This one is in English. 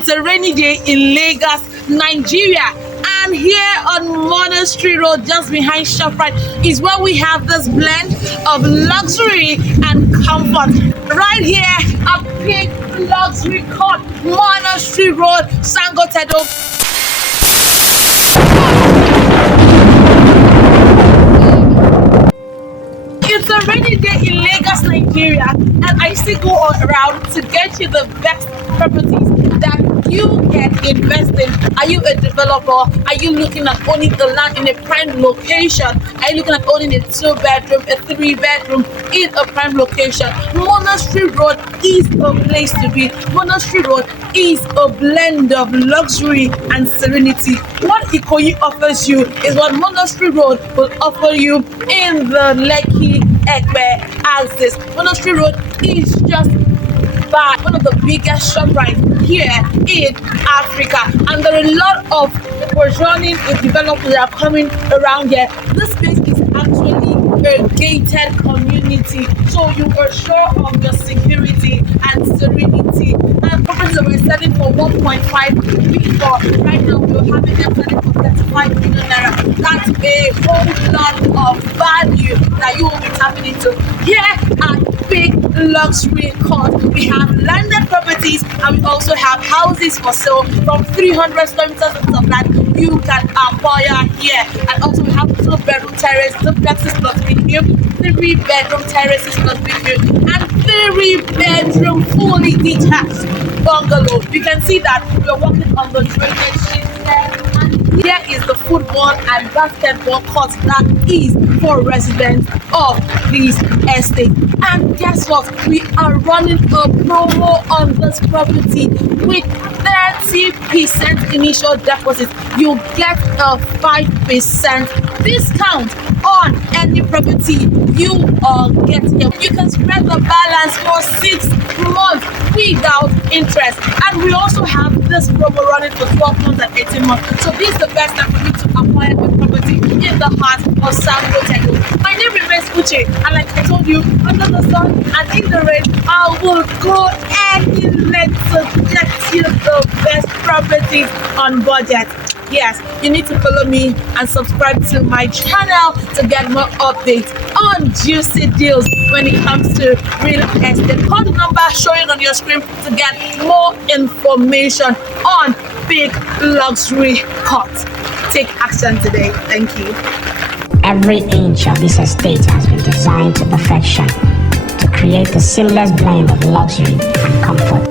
It's a rainy day in Lagos, Nigeria, and here on Monastery Road, just behind ShopRite, is where we have this blend of luxury and comfort. Right here, a big luxury called Monastery Road, SANGOTEDO. It's a rainy day in Lagos, Nigeria, and I still go around to get you the best properties that you can invest in. Are you a developer? Are you looking at owning the land in a prime location? Are you looking at owning a 2-bedroom, a 3-bedroom in a prime location? Monastery Road is a place to be. Monastery Road is a blend of luxury and serenity. What Ikoyi offers you is what Monastery Road will offer you in the Lekki Ekpe axis. Monastery Road is just by one of the biggest ShopRites here in Africa, and there are a lot of burgeoning developers that are coming around here. This space is actually a gated community, so you are sure of your security and serenity. And properties that we're selling for 1.5 before, right now we're having them selling for 35 million naira. That's a whole lot of value that you will be tapping into. Here at Big Luxury Court, we have landed properties and we also have houses for sale from 300 square meters of land you can acquire here. And also we have 2-bedroom terrace, duplexes plus BQ, 3-bedroom terraces plus BQ, and 3-bedroom fully detached bungalow. You can see that we're working on the drainage sheet there. And here is the football and basketball court that is for residents of this estate. And guess what? We are running a promo on this property with 30% initial deposit. You get a 5% discount on any property you get here. You can spread the balance for 6 months without interest. And we also have this promo running for 12 months and 18 months. So this is the best time for you to acquire the property in the heart of SANGOTEDO. My name remains Uche, and like I told you, under the sun and in the rain, I will go any length to get you the best properties on budget. Yes, you need to follow me and subscribe to my channel to get more updates on juicy deals when it comes to real estate. Call the number showing on your screen to get more information on Big Luxury Court. Take action today. Thank you. Every inch of this estate has been designed to perfection to create a seamless blend of luxury and comfort.